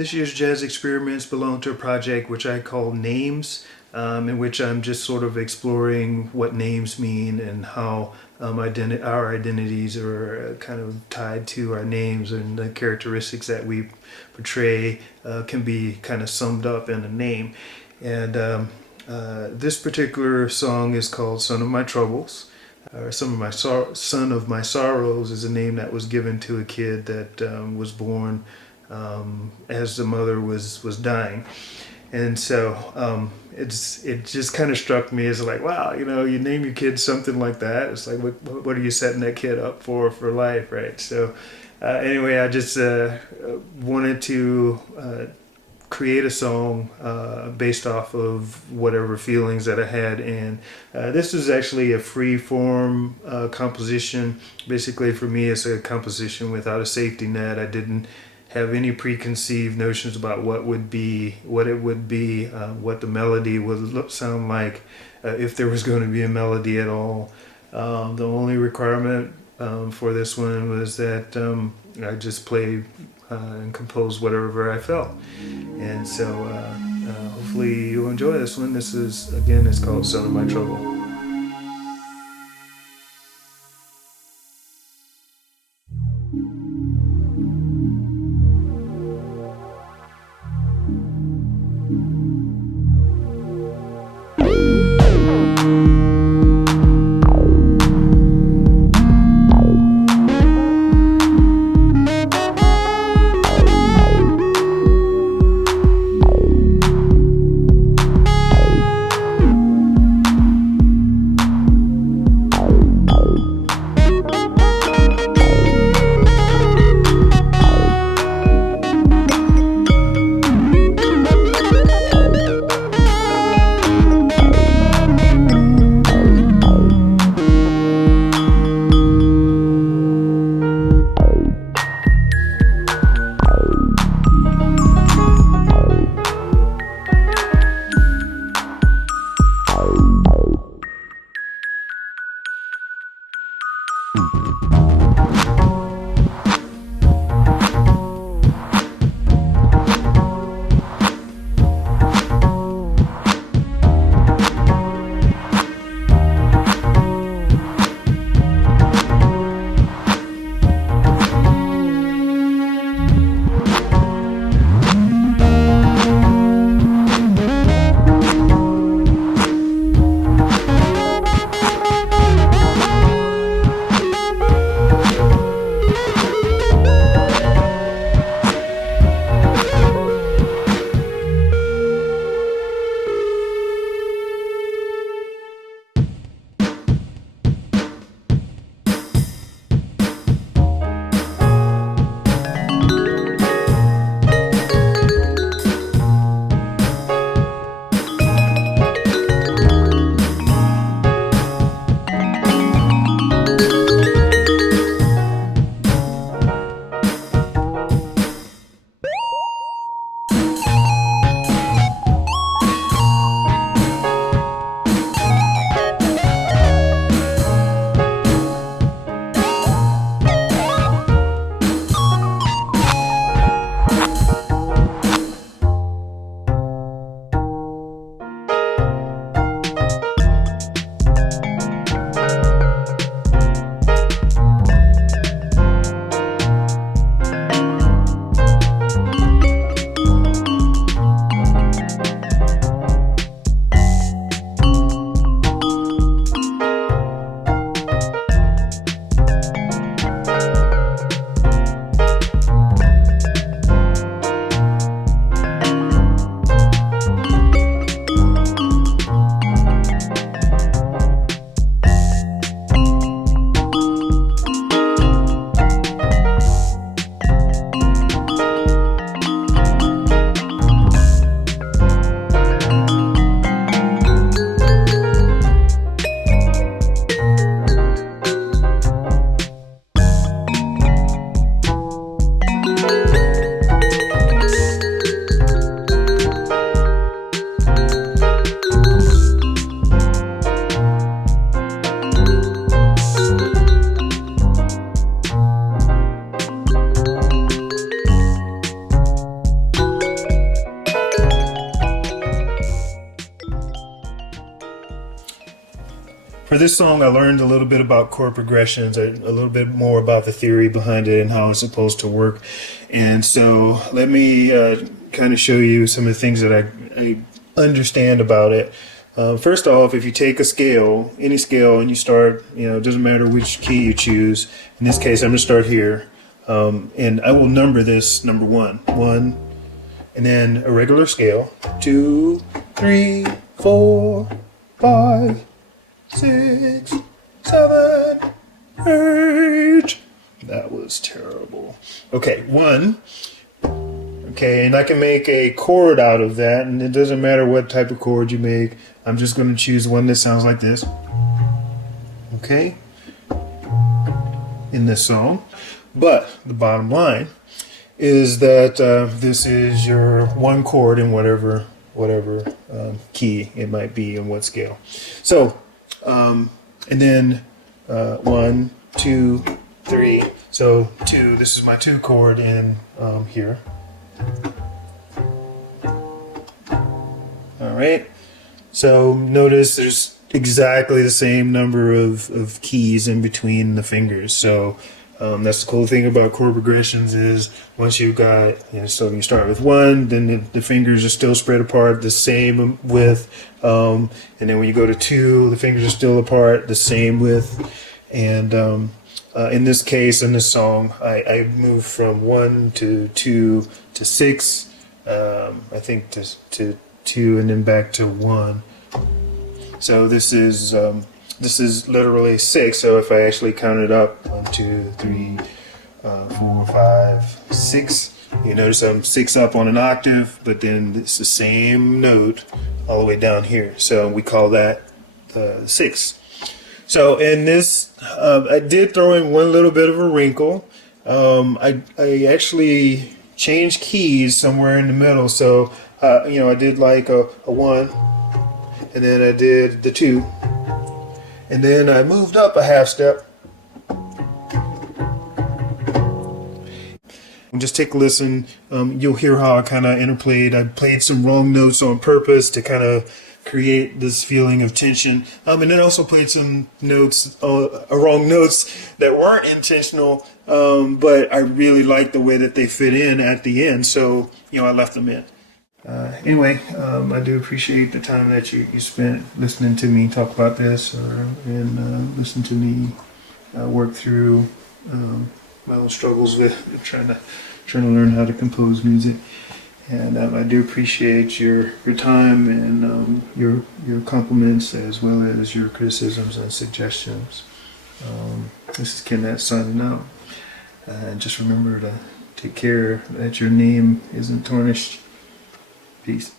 This year's jazz experiments belong to a project which I call Names, in which I'm just sort of exploring what names mean and how our identities are kind of tied to our names, and the characteristics that we portray can be kind of summed up in a name. And this particular song is called Son of My Troubles. Son of My Sorrows is a name that was given to a kid that was born as the mother was dying. And so it just kind of struck me as like, wow, you name your kid something like that. It's like, what are you setting that kid up for life, right? So anyway, I just wanted to create a song based off of whatever feelings that I had. And this is actually a free form composition. Basically, for me, it's a composition without a safety net. I didn't have any preconceived notions about what it would be, what the melody would sound like, if there was going to be a melody at all. The only requirement for this one was that I just play and compose whatever I felt. And so hopefully you'll enjoy this one. This is, again, it's called Son of My Trouble. for this song, I learned a little bit about chord progressions, a little bit more about the theory behind it and how it's supposed to work. And so let me kind of show you some of the things that I understand about it. First off, if you take a scale, any scale, and you start, it doesn't matter which key you choose. In this case, I'm going to start here. And I will number this number 1, and then a regular scale, 2, 3, 4, 5, 6, 7, 8. That was terrible. Okay, 1. Okay, and I can make a chord out of that, and it doesn't matter what type of chord you make. I'm just going to choose one that sounds like this. Okay, in this song. But the bottom line is that this is your 1 chord in whatever key it might be and what scale. So, and then 1, 2, 3. So 2. This is my 2 chord in here. All right. So notice there's exactly the same number of keys in between the fingers. So that's the cool thing about chord progressions is once you've got, so you start with 1, then the fingers are still spread apart the same width, and then when you go to 2, the fingers are still apart the same width. And in this case, in this song, I moved from 1 to 2 to 6, I think to 2, and then back to 1. So this is literally 6. So if I actually count it up, 1, 2, 3, 4, 5, 6. You notice I'm 6 up on an octave, but then it's the same note all the way down here. So we call that 6. So in this, I did throw in one little bit of a wrinkle. I actually changed keys somewhere in the middle. So I did like a 1, and then I did the 2. And then I moved up a half step. Just take a listen. You'll hear how I kind of interplayed. I played some wrong notes on purpose to kind of create this feeling of tension. And then also played some notes, wrong notes that weren't intentional, but I really liked the way that they fit in at the end. So, I left them in. Anyway, I do appreciate the time that you spent listening to me talk about this and listen to me work through my own struggles with trying to learn how to compose music. And I do appreciate your time and your compliments as well as your criticisms and suggestions. This is Kenneth signing out. And just remember to take care that your name isn't tarnished. Peace.